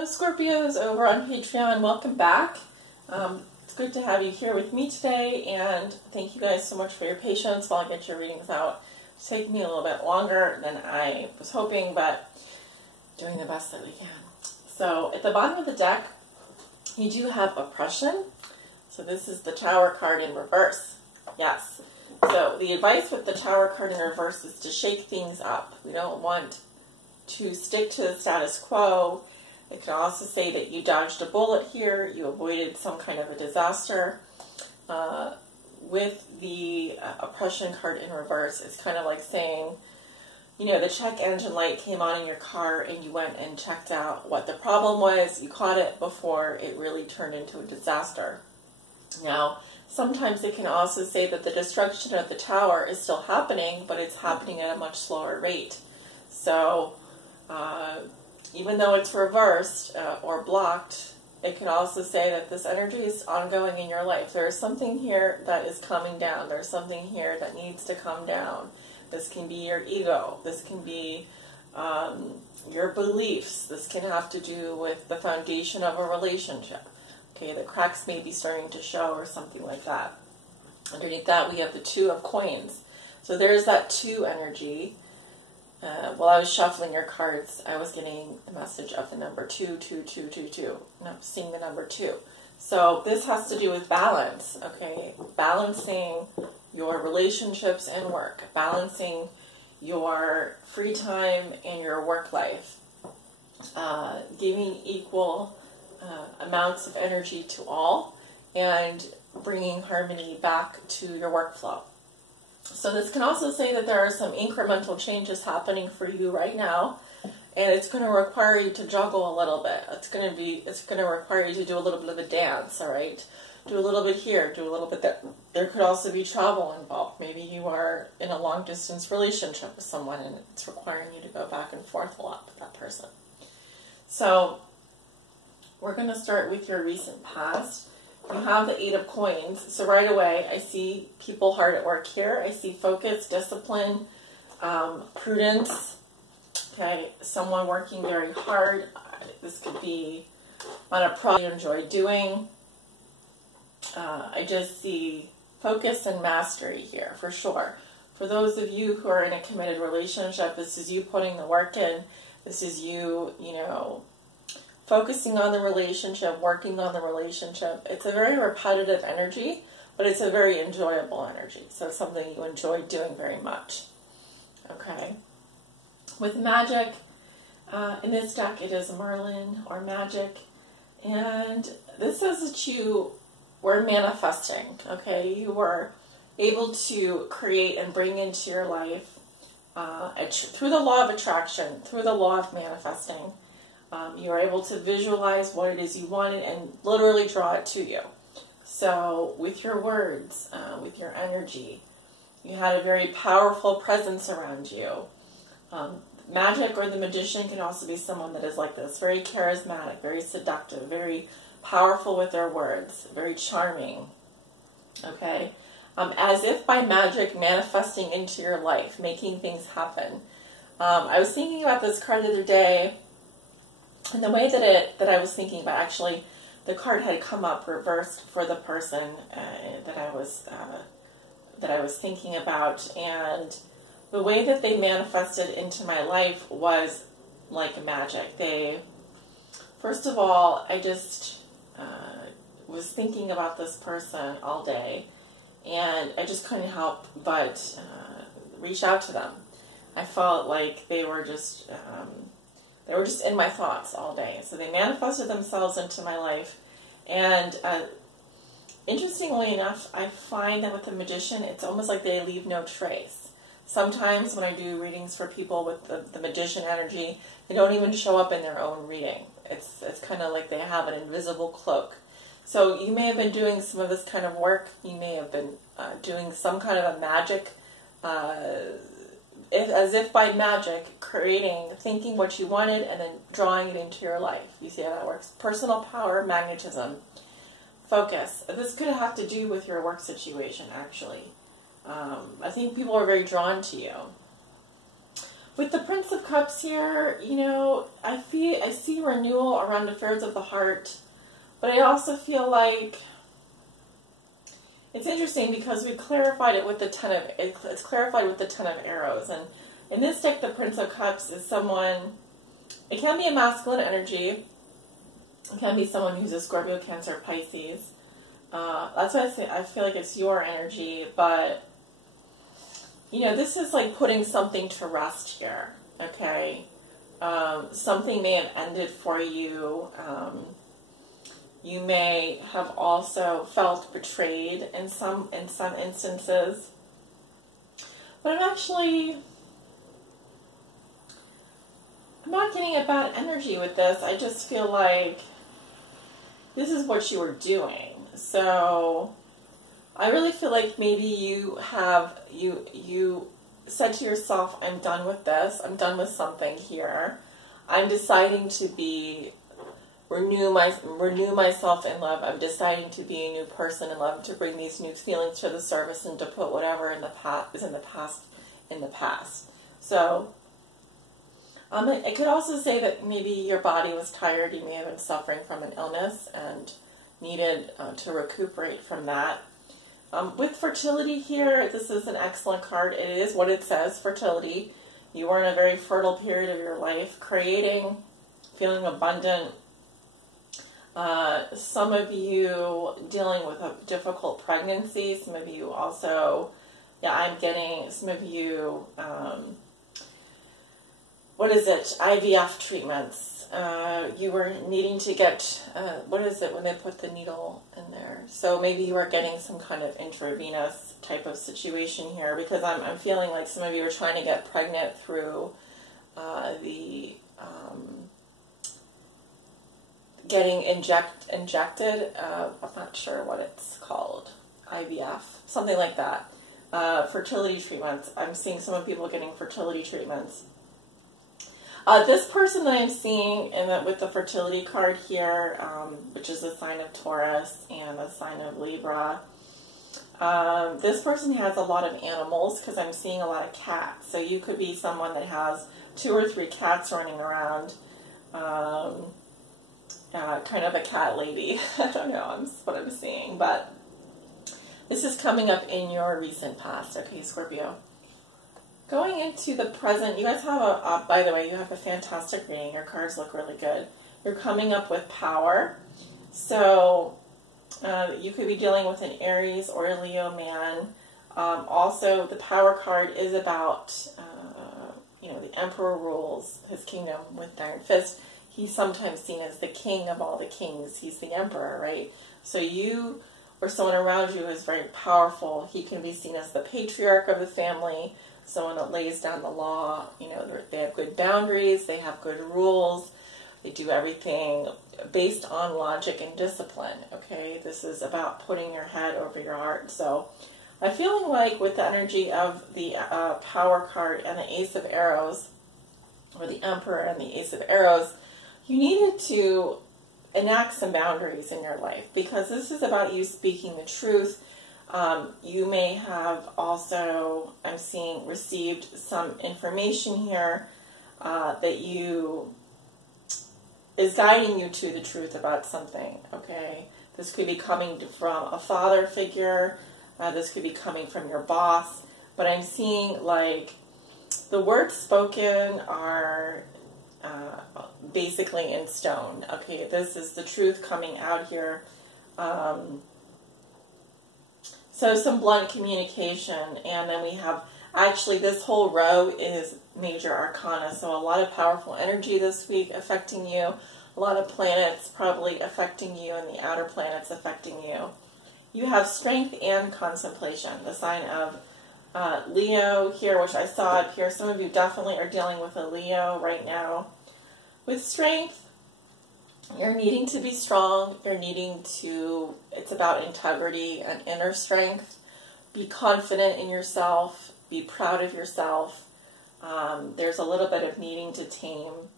Hello Scorpios over on Patreon, welcome back. It's good to have you here with me today, and thank you guys so much for your patience while I get your readings out. It's taking me a little bit longer than I was hoping, but doing the best that we can. So at the bottom of the deck, you do have oppression. So this is the Tower card in reverse. Yes. So the advice with the Tower card in reverse is to shake things up. We don't want to stick to the status quo. It can also say that you dodged a bullet here, you avoided some kind of a disaster. With the oppression card in reverse, it's kind of like saying, you know, the check engine light came on in your car and you went and checked out what the problem was. You caught it before it really turned into a disaster. Now, sometimes it can also say that the destruction of the tower is still happening, but it's happening at a much slower rate. So, even though it's reversed or blocked, it can also say that this energy is ongoing in your life. There is something here that is coming down. There's something here that needs to come down. This can be your ego. This can be your beliefs. This can have to do with the foundation of a relationship. Okay, the cracks may be starting to show or something like that. Underneath that, we have the Two of Coins. So there's that two energy. While I was shuffling your cards, I was getting the message of the number 2, 2, 2, 2, 2. And I'm seeing the number 2. So this has to do with balance, okay? Balancing your relationships and work. Balancing your free time and your work life. Giving equal amounts of energy to all. And bringing harmony back to your workflow. So this can also say that there are some incremental changes happening for you right now, and it's going to require you to juggle a little bit. It's going to require you to do a little bit of a dance, all right? Do a little bit here, do a little bit there. There could also be travel involved. Maybe you are in a long distance relationship with someone and it's requiring you to go back and forth a lot with that person. So we're going to start with your recent past. You have the 8 of Coins, so right away I see people hard at work here. I see focus, discipline, prudence, okay, someone working very hard. This could be on a project you enjoy doing. I just see focus and mastery here, for sure. For those of you who are in a committed relationship, this is you putting the work in. This is you, you know, focusing on the relationship, working on the relationship. It's a very repetitive energy, but it's a very enjoyable energy. So it's something you enjoy doing very much. Okay. With magic, in this deck it is Merlin or magic. And this says that you were manifesting. Okay. You were able to create and bring into your life through the law of attraction, through the law of manifesting. You are able to visualize what it is you wanted and literally draw it to you. So with your words, with your energy, you had a very powerful presence around you. Magic or the magician can also be someone that is like this, very charismatic, very seductive, very powerful with their words, very charming. Okay? As if by magic manifesting into your life, making things happen. I was thinking about this card the other day. And the way that I was thinking about, actually, the card had come up reversed for the person that I was thinking about, and the way that they manifested into my life was like magic. First of all, I just was thinking about this person all day, and I just couldn't help but reach out to them. I felt like they were just in my thoughts all day. So they manifested themselves into my life. And interestingly enough, I find that with the magician, it's almost like they leave no trace. Sometimes when I do readings for people with the magician energy, they don't even show up in their own reading. It's kind of like they have an invisible cloak. So you may have been doing some of this kind of work. You may have been doing some kind of a magic as if by magic, thinking what you wanted, and then drawing it into your life. You see how that works? Personal power, magnetism, focus. This could have to do with your work situation, actually. I think people are very drawn to you. With the Prince of Cups here, you know, I see renewal around affairs of the heart, but I also feel like it's interesting because we clarified it with the it's clarified with the Ten of Arrows, and in this deck, the Prince of Cups is someone. It can be a masculine energy. It can be someone who's a Scorpio, Cancer, Pisces. That's why I say I feel like it's your energy, but you know, this is like putting something to rest here. Okay, something may have ended for you. You may have also felt betrayed in some instances, but I'm not getting a bad energy with this. I just feel like this is what you were doing. So I really feel like maybe you said to yourself, I'm done with this. I'm done with something here. I'm deciding to renew myself in love. I'm deciding to be a new person in love, to bring these new feelings to the surface and to put whatever in the past is in the past. So I could also say that maybe your body was tired. You may have been suffering from an illness and needed to recuperate from that. With fertility here, this is an excellent card. It is what it says, fertility. You are in a very fertile period of your life, creating, feeling abundant. Some of you dealing with a difficult pregnancy. Some of you also, I'm getting some of you, IVF treatments. You were needing to get, what is it when they put the needle in there? So maybe you are getting some kind of intravenous type of situation here, because I'm feeling like some of you are trying to get pregnant through getting injected. I'm not sure what it's called. IVF, something like that. Fertility treatments. I'm seeing some people getting fertility treatments. This person that I'm seeing with the fertility card here, which is a sign of Taurus and a sign of Libra, this person has a lot of animals, because I'm seeing a lot of cats. So you could be someone that has 2 or 3 cats running around, kind of a cat lady. I don't know, that's what I'm seeing, but this is coming up in your recent past, okay, Scorpio. Going into the present, you guys have by the way, you have a fantastic reading. Your cards look really good. You're coming up with power. So you could be dealing with an Aries or a Leo man. Also, the power card is about, the Emperor rules his kingdom with Iron Fist. He's sometimes seen as the king of all the kings. He's the emperor, right? So you or someone around you is very powerful. He can be seen as the patriarch of the family, someone that lays down the law. They have good boundaries, they have good rules, they do everything based on logic and discipline, okay? This is about putting your head over your heart. So I'm feeling like with the energy of the power card and the Ace of Arrows, or the Emperor and the Ace of Arrows, you needed to enact some boundaries in your life, because this is about you speaking the truth. You may have also, I'm seeing, received some information here that is guiding you to the truth about something, okay? This could be coming from a father figure. This could be coming from your boss. But I'm seeing, like, the words spoken are basically in stone, okay? This is the truth coming out here. So some blunt communication, and then we have, actually this whole row is major arcana, so a lot of powerful energy this week affecting you, a lot of planets probably affecting you, and the outer planets affecting you. You have strength and contemplation, the sign of Leo here, which I saw up here. Some of you definitely are dealing with a Leo right now. With strength, you're needing to be strong. It's about integrity and inner strength. Be confident in yourself. Be proud of yourself. There's a little bit of needing to tame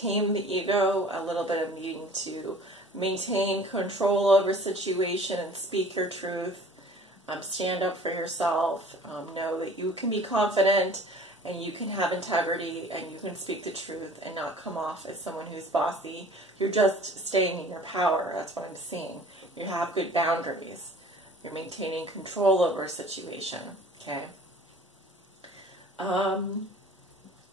the ego, a little bit of needing to maintain control over situation and speak your truth. Stand up for yourself. Know that you can be confident and you can have integrity and you can speak the truth and not come off as someone who's bossy. You're just staying in your power. That's what I'm seeing. You have good boundaries. You're maintaining control over a situation. Okay.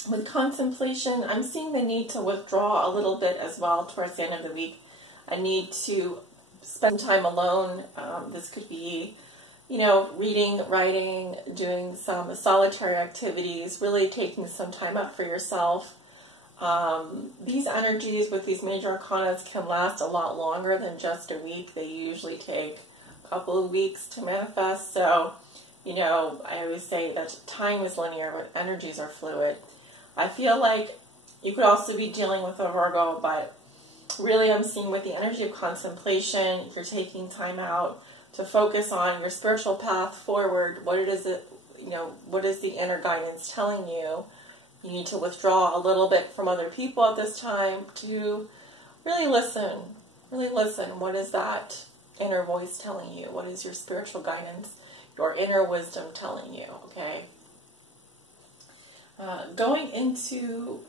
With contemplation, I'm seeing the need to withdraw a little bit as well towards the end of the week. I need to spend time alone. This could be, reading, writing, doing some solitary activities, really taking some time up for yourself. These energies with these major arcana can last a lot longer than just a week. They usually take a couple of weeks to manifest. So, I always say that time is linear, but energies are fluid. I feel like you could also be dealing with a Virgo, but really I'm seeing with the energy of contemplation, you're taking time out to focus on your spiritual path forward. What is the inner guidance telling you? You need to withdraw a little bit from other people at this time to really listen. Really listen. What is that inner voice telling you? What is your spiritual guidance, your inner wisdom telling you? Okay. Going into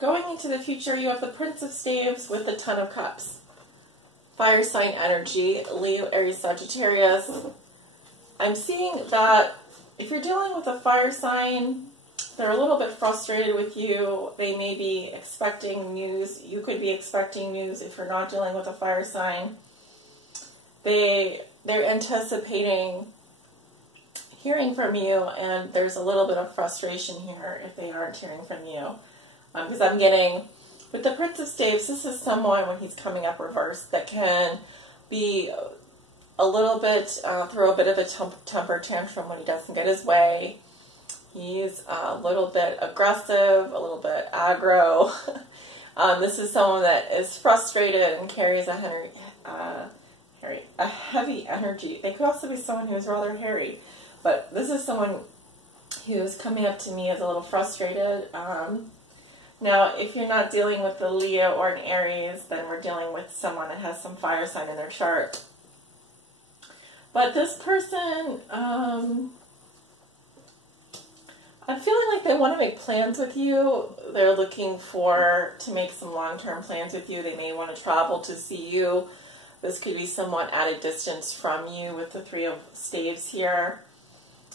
the future, you have the Prince of Staves with the Ten of Cups. Fire sign energy, Leo, Aries, Sagittarius. I'm seeing that if you're dealing with a fire sign, they're a little bit frustrated with you. They may be expecting news. You could be expecting news if you're not dealing with a fire sign. They're anticipating hearing from you, and there's a little bit of frustration here if they aren't hearing from you. Because I'm getting, with the Prince of Staves, this is someone, when he's coming up reversed, that can be a little bit, throw a bit of a temper tantrum when he doesn't get his way. He's a little bit aggressive, a little bit aggro. This is someone that is frustrated and carries a heavy energy. They could also be someone who's rather hairy. But this is someone who's coming up to me as a little frustrated. Now, if you're not dealing with a Leo or an Aries, then we're dealing with someone that has some fire sign in their chart. But this person, I'm feeling like they want to make plans with you. They're looking to make some long-term plans with you. They may want to travel to see you. This could be someone at a distance from you with the Three of Staves here.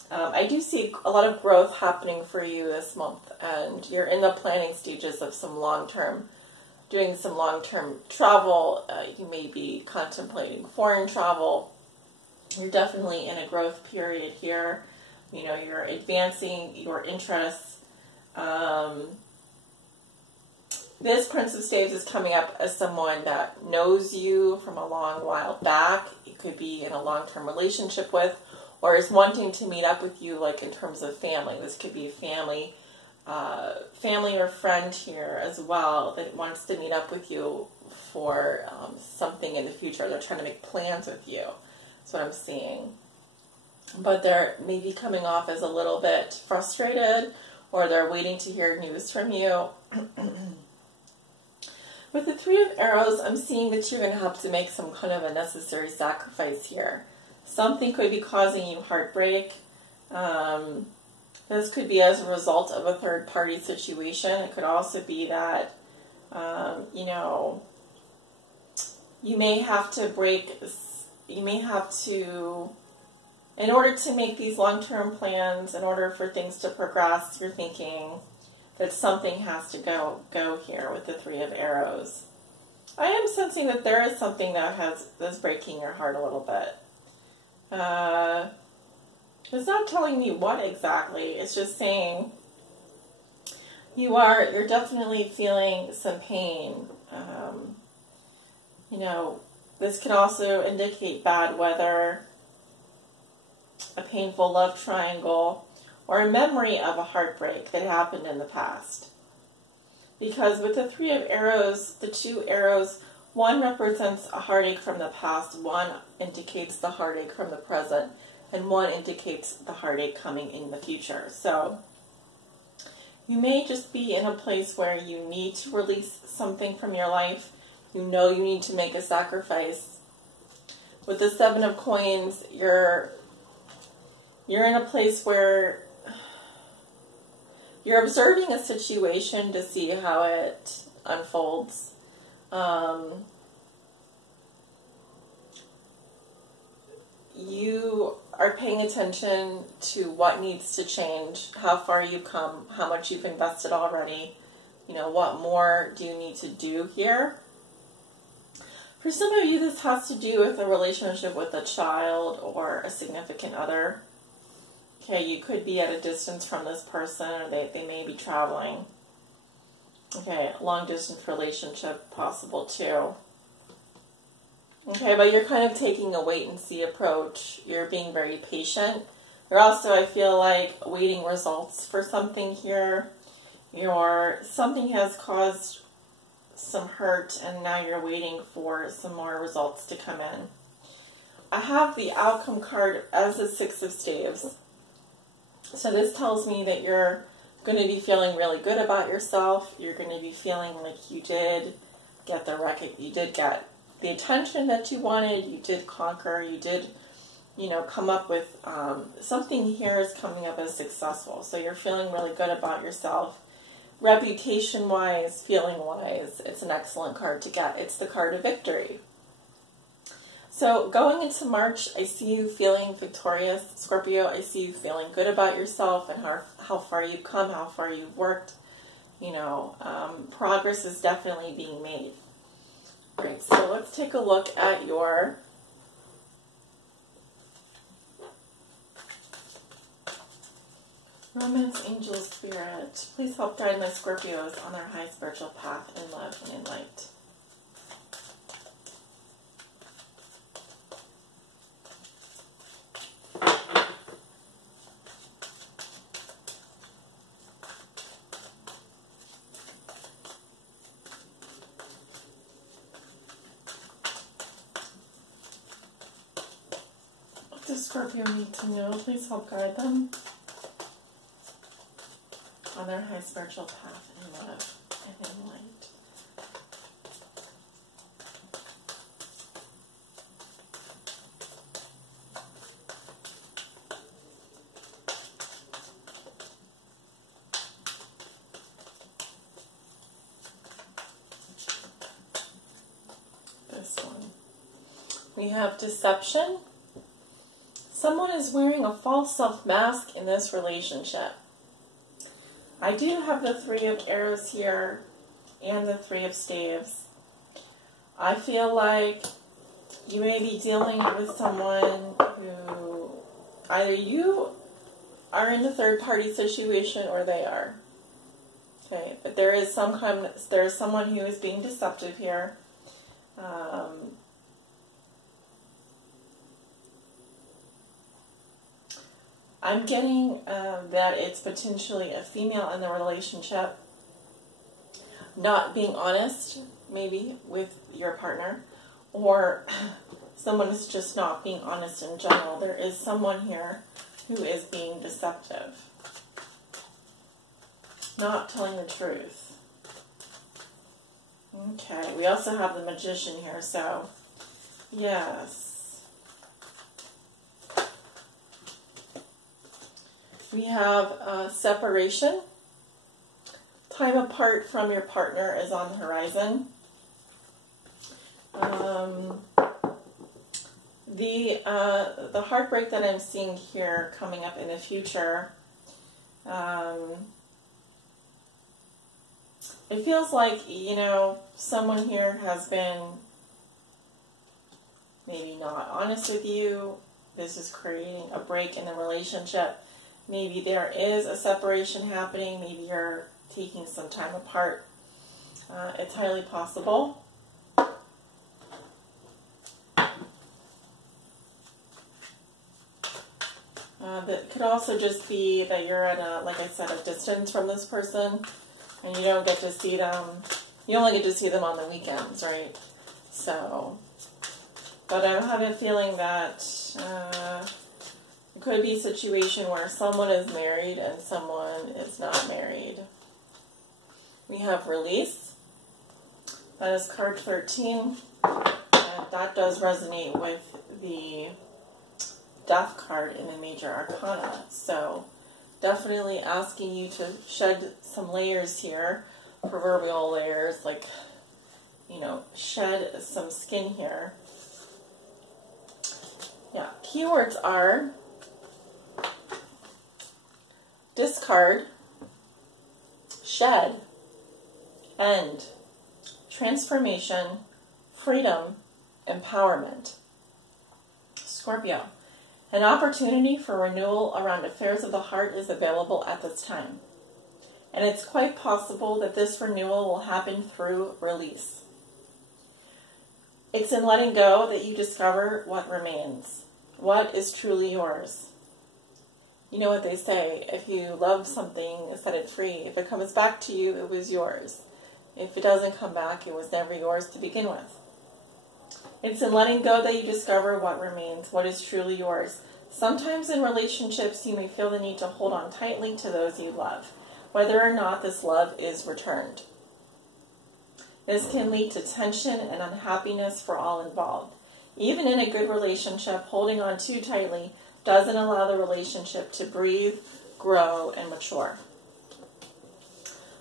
I do see a lot of growth happening for you this month, and you're in the planning stages of doing some long-term travel. You may be contemplating foreign travel. You're definitely in a growth period here. You're advancing your interests. This Prince of Staves is coming up as someone that knows you from a long while back. It could be in a long-term relationship with, or is wanting to meet up with you, like in terms of family. This could be a family or friend here as well that wants to meet up with you for something in the future. They're trying to make plans with you. That's what I'm seeing. But they're maybe coming off as a little bit frustrated, or they're waiting to hear news from you. With the Three of Arrows, I'm seeing that you're going to have to make some kind of a necessary sacrifice here. Something could be causing you heartbreak. This could be as a result of a third-party situation. It could also be that, you may have to, in order to make these long-term plans, in order for things to progress, you're thinking that something has to go here with the Three of Arrows. I am sensing that there is something that's breaking your heart a little bit. It's not telling me what exactly. It's just saying you're definitely feeling some pain. This can also indicate bad weather, a painful love triangle, or a memory of a heartbreak that happened in the past. Because with the Three of Arrows, the two arrows, one represents a heartache from the past, one indicates the heartache from the present, and one indicates the heartache coming in the future. So you may just be in a place where you need to release something from your life. You need to make a sacrifice. With the Seven of Coins, you're You're in a place where you're observing a situation to see how it unfolds. You are paying attention to what needs to change, how far you've come, how much you've invested already. You know, what more do you need to do here? For some of you, this has to do with a relationship with a child or a significant other. Okay, you could be at a distance from this person, or they may be traveling. Okay, long distance relationship possible too. Okay, but you're kind of taking a wait and see approach. You're being very patient. You're also, I feel like, waiting results for something here. Something has caused some hurt, and now you're waiting for some more results to come in. I have the outcome card as the Six of Staves. So this tells me that you're going to be feeling really good about yourself. You're going to be feeling like you did get the attention that you wanted. You did conquer. You did, come up with something here is coming up as successful. So you're feeling really good about yourself. Reputation-wise, feeling-wise, it's an excellent card to get. It's the card of victory. So going into March, I see you feeling victorious, Scorpio. I see you feeling good about yourself and how far you've come, how far you've worked. Progress is definitely being made. All right, so let's take a look at your Romance, Angel, Spirit. Please help guide my Scorpios on their high spiritual path in love and in light. What does Scorpio need to know? Please help guide them on their high spiritual path in love and in light. This one. We have deception. Someone is wearing a false self-mask in this relationship. I do have the Three of Arrows here and the Three of Staves. I feel like you may be dealing with someone who either you are in the third party situation or they are. Okay, but there is someone who is being deceptive here. I'm getting that it's potentially a female in the relationship not being honest, maybe, with your partner, or someone is just not being honest in general. There is someone here who is being deceptive, not telling the truth. Okay, we also have the Magician here, so yes. We have separation. Time apart from your partner is on the horizon. The heartbreak that I'm seeing here coming up in the future, it feels like, someone here has been maybe not honest with you. This is creating a break in the relationship. Maybe there is a separation happening. Maybe you're taking some time apart. It's highly possible. That could also just be that you're at like I said, a distance from this person, and you don't get to see them. You only get to see them on the weekends, right? So, but I'm having a feeling that it could be a situation where someone is married and someone is not married. We have release. That is card 13. And that does resonate with the Death card in the Major Arcana. So definitely asking you to shed some layers here, proverbial layers, like, you know, shed some skin here. Yeah, keywords are discard, shed, end, transformation, freedom, empowerment. Scorpio, an opportunity for renewal around affairs of the heart is available at this time. And it's quite possible that this renewal will happen through release. It's in letting go that you discover what remains, what is truly yours. You know what they say, if you love something, set it free. If it comes back to you, it was yours. If it doesn't come back, it was never yours to begin with. It's in letting go that you discover what remains, what is truly yours. Sometimes in relationships, you may feel the need to hold on tightly to those you love, whether or not this love is returned. This can lead to tension and unhappiness for all involved. Even in a good relationship, holding on too tightly doesn't allow the relationship to breathe, grow, and mature.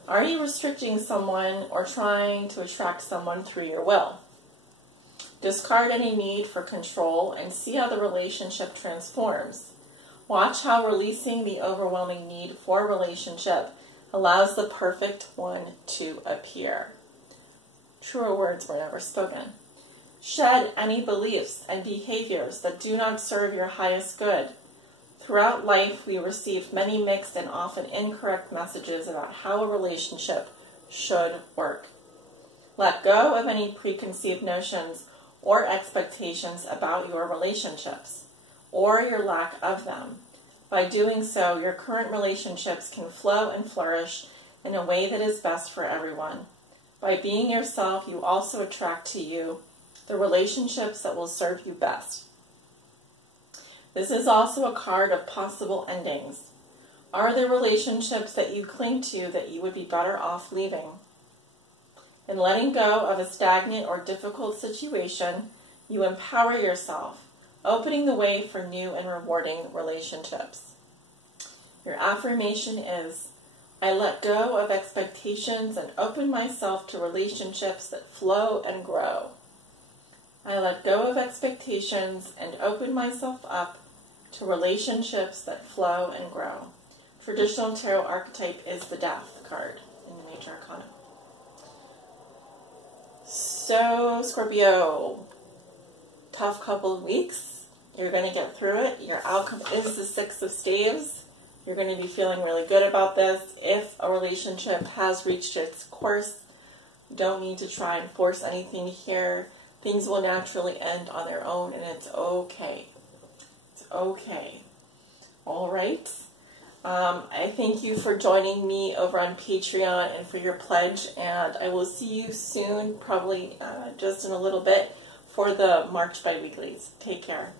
Are you restricting someone or trying to attract someone through your will? Discard any need for control and see how the relationship transforms. Watch how releasing the overwhelming need for a relationship allows the perfect one to appear. Truer words were never spoken. Shed any beliefs and behaviors that do not serve your highest good. Throughout life, we receive many mixed and often incorrect messages about how a relationship should work. Let go of any preconceived notions or expectations about your relationships, or your lack of them. By doing so, your current relationships can flow and flourish in a way that is best for everyone. By being yourself, you also attract to you the relationships that will serve you best. This is also a card of possible endings. Are there relationships that you cling to that you would be better off leaving? In letting go of a stagnant or difficult situation, you empower yourself, opening the way for new and rewarding relationships. Your affirmation is, I let go of expectations and open myself to relationships that flow and grow. I let go of expectations and open myself up to relationships that flow and grow. Traditional tarot archetype is the Death card in the Major Arcana. So, Scorpio, tough couple of weeks. You're going to get through it. Your outcome is the Six of Staves. You're going to be feeling really good about this. If a relationship has reached its course, you don't need to try and force anything here. Things will naturally end on their own, and it's okay. It's okay. All right. I thank you for joining me over on Patreon and for your pledge, and I will see you soon, probably just in a little bit, for the March bi-weeklies. Take care.